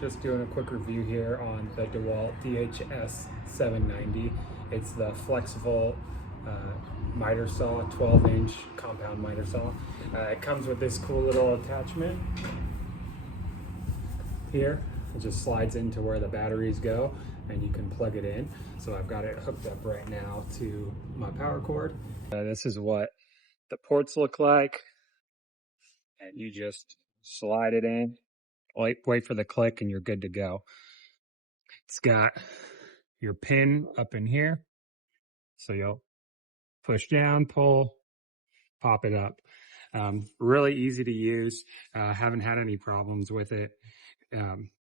Just doing a quick review here on the Dewalt dhs790. It's the flexible miter saw, 12-inch compound miter saw. It comes with this cool little attachment here. It just slides into where the batteries go and you can plug it in. So I've got it hooked up right now to my power cord. This is what the ports look like. And you just slide it in, wait for the click, and you're good to go. It's got your pin up in here. So you'll push down, pull, pop it up. Really easy to use. Haven't had any problems with it.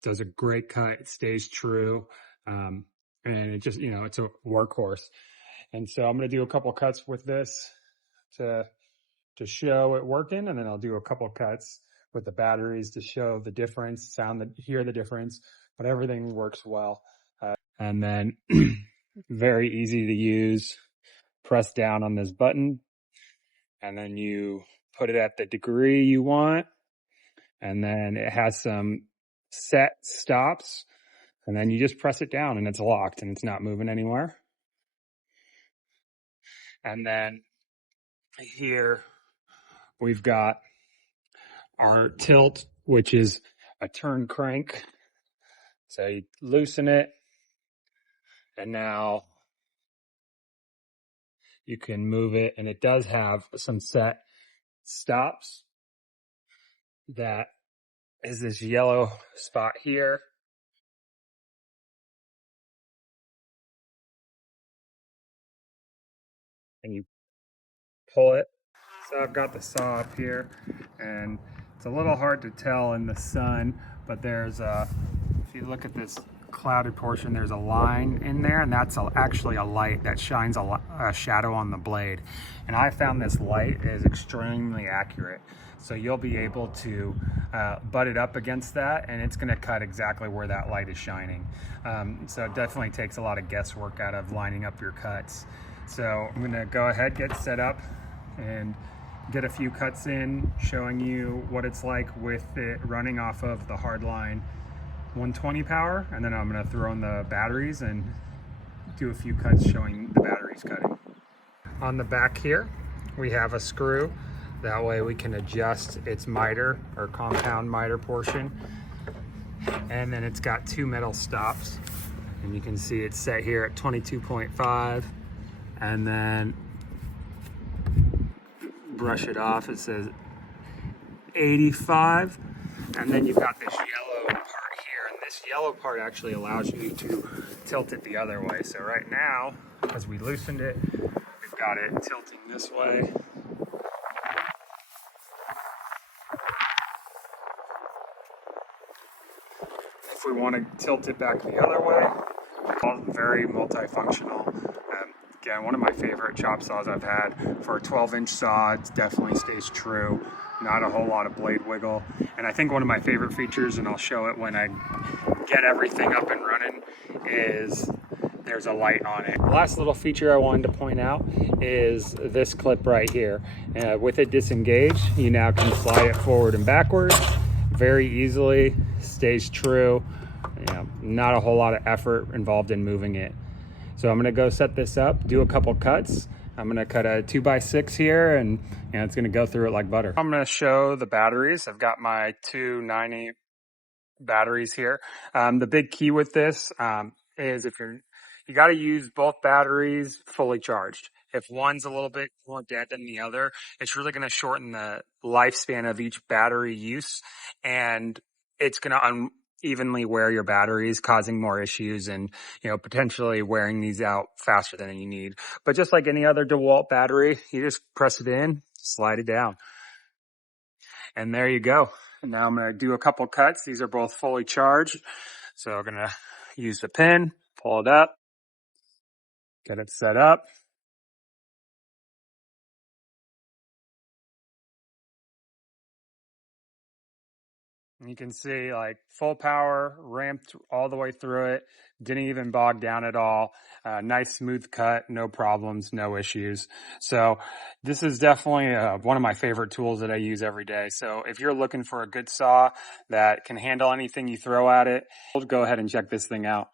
Does a great cut. It stays true. And it just, it's a workhorse. And so I'm going to do a couple cuts with this to show it working. And then I'll do a couple cuts with the batteries to show the difference, hear the difference, but everything works well. And then very easy to use. Press down on this button and then you put it at the degree you want. And then it has some set stops and then you just press it down and it's locked and it's not moving anywhere. And then here we've got our tilt, which is a turn crank. So you loosen it and now you can move it, and it does have some set stops. That is this yellow spot here. And you pull it. So I've got the saw up here, and it's a little hard to tell in the sun, but there's if you look at this clouded portion, there's a line in there, and that's actually a light that shines a shadow on the blade. And I found this light is extremely accurate. So you'll be able to butt it up against that, and it's gonna cut exactly where that light is shining. So it definitely takes a lot of guesswork out of lining up your cuts. So I'm gonna go ahead, get set up, and get a few cuts in, showing you what it's like with it running off of the hardline 120 power, and then I'm going to throw in the batteries and do a few cuts showing the batteries cutting. On the back here we have a screw, that way we can adjust its miter or compound miter portion, and then it's got two metal stops, and you can see it's set here at 22.5, and then brush it off, it says 85, and then you've got this yellow part here, and this yellow part actually allows you to tilt it the other way. So right now, as we loosened it, we've got it tilting this way. If we want to tilt it back the other way, all very multifunctional. Again, one of my favorite chop saws I've had. For a 12-inch saw, it definitely stays true. Not a whole lot of blade wiggle. And I think one of my favorite features, and I'll show it when I get everything up and running, is there's a light on it. The last little feature I wanted to point out is this clip right here. With it disengaged, you now can slide it forward and backwards very easily, stays true. Not a whole lot of effort involved in moving it. So I'm gonna go set this up, do a couple cuts. I'm gonna cut a 2x6 here, and it's gonna go through it like butter. I'm gonna show the batteries. I've got my 290 batteries here. The big key with this is you gotta use both batteries fully charged. If one's a little bit more dead than the other, it's really gonna shorten the lifespan of each battery use, and it's gonna evenly wear your batteries, causing more issues and potentially wearing these out faster than you need. But just like any other DeWalt battery, you just press it in, slide it down, and there you go. And now I'm going to do a couple cuts. These are both fully charged, so I'm going to use the pin, pull it up, get it set up. You can see like full power, ramped all the way through it, didn't even bog down at all. Nice smooth cut, no problems, no issues. So this is definitely one of my favorite tools that I use every day. So if you're looking for a good saw that can handle anything you throw at it, go ahead and check this thing out.